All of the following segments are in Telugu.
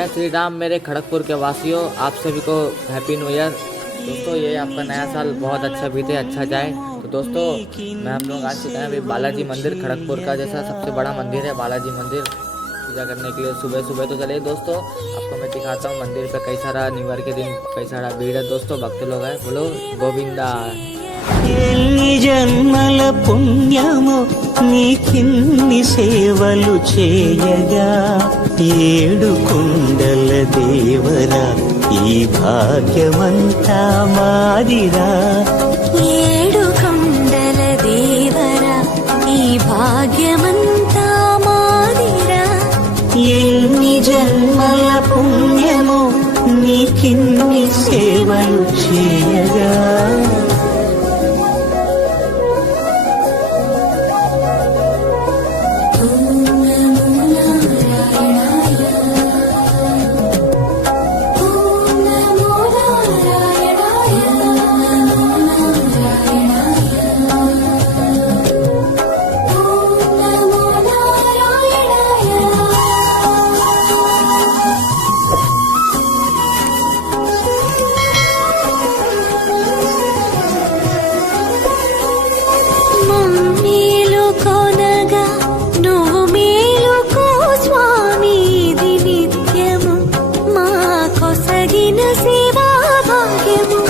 जय श्री राम मेरे खड़गपुर के वासियों, आप सभी को हैप्पी न्यू ईयर। दोस्तों ये आपका नया साल बहुत अच्छा बीते, अच्छा जाए। तो दोस्तों मैं हम लोग आज चुके हैं अभी बालाजी मंदिर, खड़गपुर का जैसा सबसे बड़ा मंदिर है बालाजी मंदिर, पूजा करने के लिए सुबह सुबह। तो चलिए दोस्तों आपको मैं दिखाता हूँ मंदिर पे कई सारा न्यू ईयर के दिन कई सारा भीड़ है दोस्तों, भक्त लोग हैं। बोलो गोविंदा। ఎన్ని జన్మల పుణ్యము నీకిన్ని సేవలు చేయగా, ఏడు కుండల దేవరా ఈ భాగ్యమంతా మాదిరా, ఏడు కొండల దేవరా ఈ భాగ్యమంతా మాదిరా, ఎన్ని జన్మల పుణ్యము నీకిన్ని సేవలు చేయగా।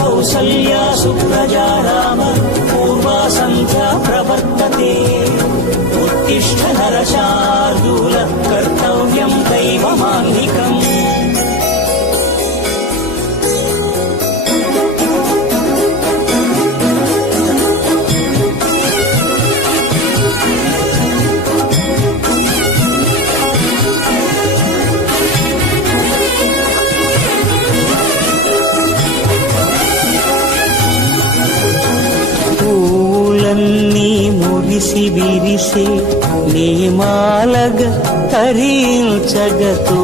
కౌసల్యా సుప్రజా రామ పూర్వా సంధ్యా ప్రవర్తతే, ఉత్తిష్ఠ నరశార్దూల కర్తవ్యం దైవమాన్నికం। పూలన్నీ మురిసి విరిసే నేమాలగ తరించగతో